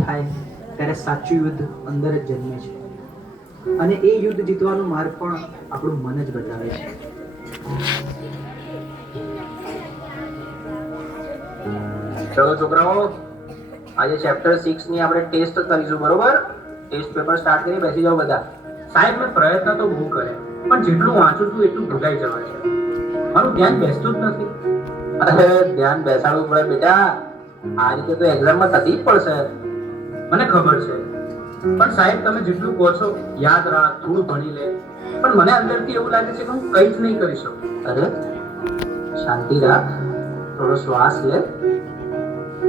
થાય ત્યારે સાચું યુદ્ધ અંદર જ જન્મે છે. અને એ યુદ્ધ જીતવાનો માર્ગ પણ આપણું મન જ બતાવે છે. ચલો છોકરાઓ, આજે ચેપ્ટર 6 ની આપણે ટેસ્ટ કરીશું, બરોબર? ટેસ્ટ પેપર સ્ટાર્ટ કરી બેસી જાઓ બધા. સાહેબ, મેં પ્રયત્ન તો બહુ કરે, પણ જેટલું વાંચું છું એટલું ભૂલાઈ જવાય છે. મારું ધ્યાન બેસતું જ નથી. અરે ધ્યાન બેસાડવું પડે બેટા. આ રીતે તો એક્ઝામમાં થતી જ પડશે. મને ખબર છે, પણ સાહેબ તમે જેટલું કહો છો યાદ રાખ, થોડું ભણી લે, પણ મને અંદરથી એવું લાગે છે કે હું કંઈ જ નહીં કરી શકું. અરે શાંતિ રાખ, થોડો શ્વાસ લે,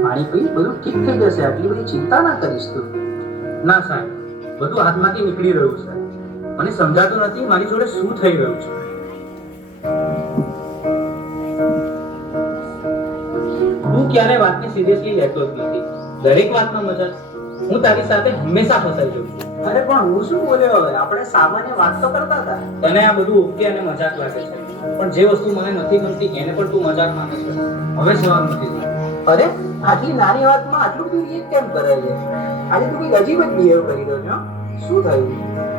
પાણી પી, બધું ઠીક થઈ જશે. આટલી બધી ચિંતા ના કરીશ તું. ના સાહેબ, બધું હાથમાંથી નીકળી રહ્યું છે. મને સમજાતું નથી મારી જોડે શું થઈ રહ્યું છે. તું ક્યારે વાતને સિરિયસલી લેતો જ નથી. દરેક વાતમાં મજાક. હું તારી સાથે હંમેશા ફસાઈ જાઉં છું. અરે પણ હું શું બોલ્યો? હવે આપણે સામાન્ય વાત તો કરતા હતા. તને આ બધું ઓકે અને મજાક લાગે છે, પણ જે વસ્તુ મને નથી ગમતી એને પણ તું મજાક માને છે. હવે સવાલ નથી થતો. અરે આટલી નાની વાતમાં આટલું તું રિએક્ટ કેમ કરે છે? આજે તું કંઈક અજીબ જ બિહેવ કરી રહ્યો છે. શું થયું?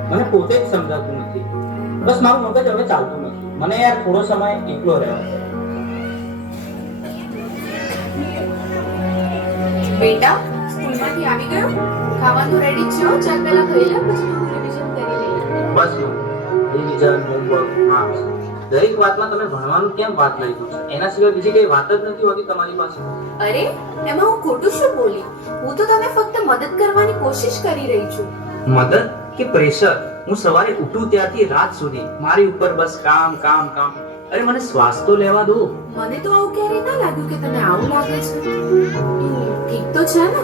મને પોતે જ સમજાતું નથી. બસ મારું મગજ હવે ચાલતું નથી. મને યાર થોડો સમય એકલો રહેવો છે. બેટા, સ્કૂલમાંથી આવી ગયો? ખાવાનું રેડી છે? ચાલ પહેલા ખાઈ લે, પછી હું રિવિઝન કરી લઈએ. બસ રિવિઝન, હોમવર્ક, માર્ક્સ, દરેક વાતમાં તમે ભણવાનું કેમ વાત લઈ દો છો? એના સિવાય બીજી કઈ વાત જ નથી હોતી તમારી પાસે. અરે એમાં હું ખોટું શું બોલી? હું તો તને ફક્ત મદદ કરવાની કોશિશ કરી રહી છું. મદદ કે પ્રેશર? હું સવારે ઉઠું ત્યારથી રાત સુધી મારી ઉપર બસ કામ કામ કામ. અરે મને શ્વાસ તો લેવા દો. મને તો આવું ક્યારેય ના લાગ્યું કે તને આવું લાગે છે. તું ઠીક તો છે ને?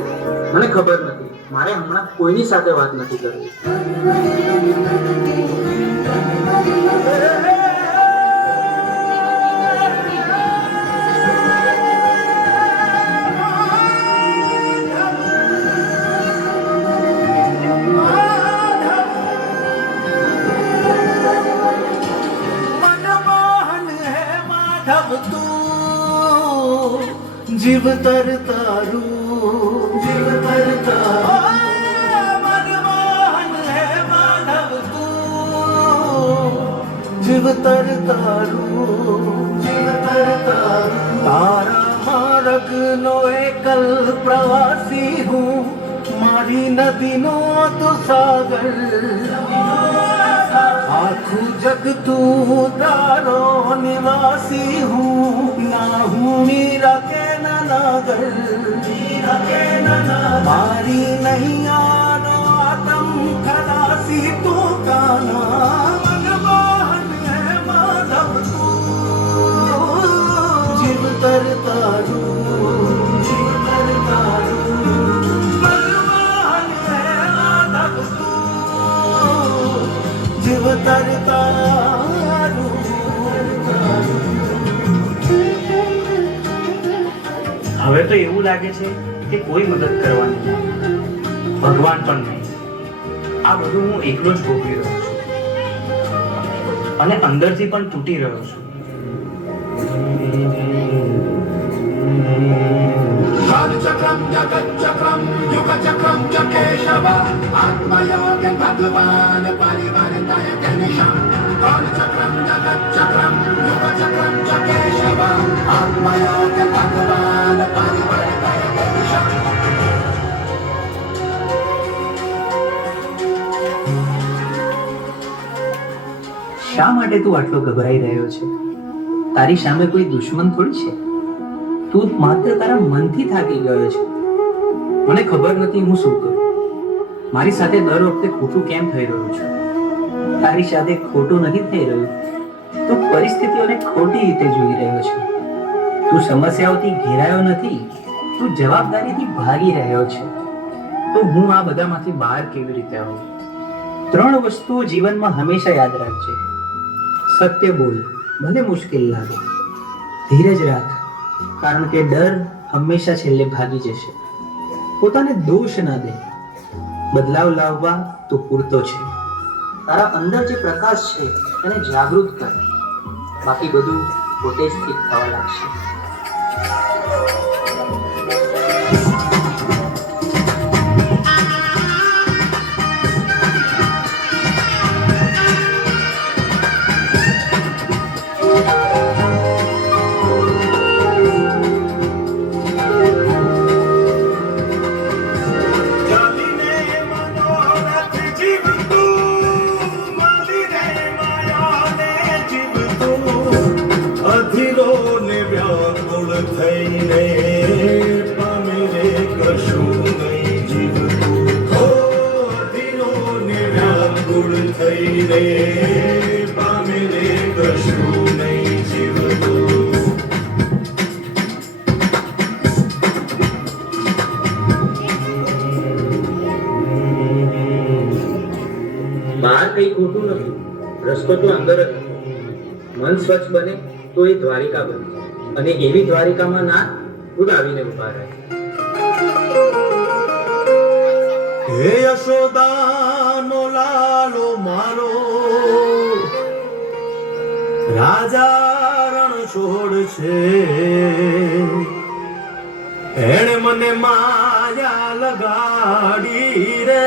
મને ખબર નથી. મારે હમણાં કોઈની સાથે વાત નથી કરવી. જીવ તરતારું, જીવ તરતારું, મનમોહન હે માધવ તું. જીવ તરતારું, જીવ તરતારું, તારા માર્ગનો એકલ પ્રવાસી હું, મારી નદીનો તું સાગર. આખું જગ તું તારો નિવાસી હું, ના હું મીરા કે નાગર. મારી નૈયાનો આતમ ખલાસી તું કાના. મનમોહન હે માધવ તું. જીવ તરતારું, જીવ તરતારું, મનમોહન હે માધવ તું. જીવ તરતારું. હવે તો એવું લાગે છે કે કોઈ મદદ કરવાની નથી. ભગવાન પણ નહીં. આ બધું હું એકલો જ ભોગવી રહ્યો છું અને અંદરથી પણ તૂટી રહ્યો છું. કાલચક્રમ જગતચક્રમ યુગચક્રમ ચ કેશવ આત્મયોગ ભગવાન પરિવર્તય જનિષા. કાલચક્રમ જગતચક્રમ યુગચક્રમ ચ કેશવ આત્મયોગ ભગવાન પરિવર્તય જનિષા. શા માટે તું આટલો ગભરાઈ રહ્યો છે? તારી સામે કોઈ દુશ્મન થોડી છે. તું માત્ર તારા મનથી થાકી ગયો છે. મને ખબર નથી હું શું કરું. મારી સાથે દર વખતે ખોટું કેમ થઈ રહ્યું છે? તારી સાથે ખોટું નથી થઈ રહ્યું, તું પરિસ્થિતિઓને ખોટી રીતે જોઈ રહ્યો છે. તું સમસ્યાઓથી ઘેરાયો નથી, તું જવાબદારીથી ભાગી રહ્યો છે. તો હું આ બધામાંથી બહાર કેવી રીતે આવું? 3 વસ્તુઓ જીવનમાં હંમેશા યાદ રાખજે. સત્ય બોલ, ભલે મુશ્કેલ લાગે. ધીરજ રાખ, કારણ કે ડર હંમેશા છેલ્લે ભાગી જશે. પોતાને દોષ ના દે. બદલાવ લાવવા તો પૂરતો છે. તારા અંદર જે પ્રકાશ છે એને જાગૃત કર. બાકી બધું પોતે જ ઠીક થવા લાગશે. કઈ ખોટું નથી. રસ્તો તો અંદર જ હતો. મન સ્વચ્છ બને તો એ દ્વારિકા બને, અને એવી દ્વારિકામાં ના ખુદ આવીને ઉભા રહે. હે યશોદાનો લાલો મારો, રાજા રણ છોડ છે. એણે મને માયા લગાડી રે,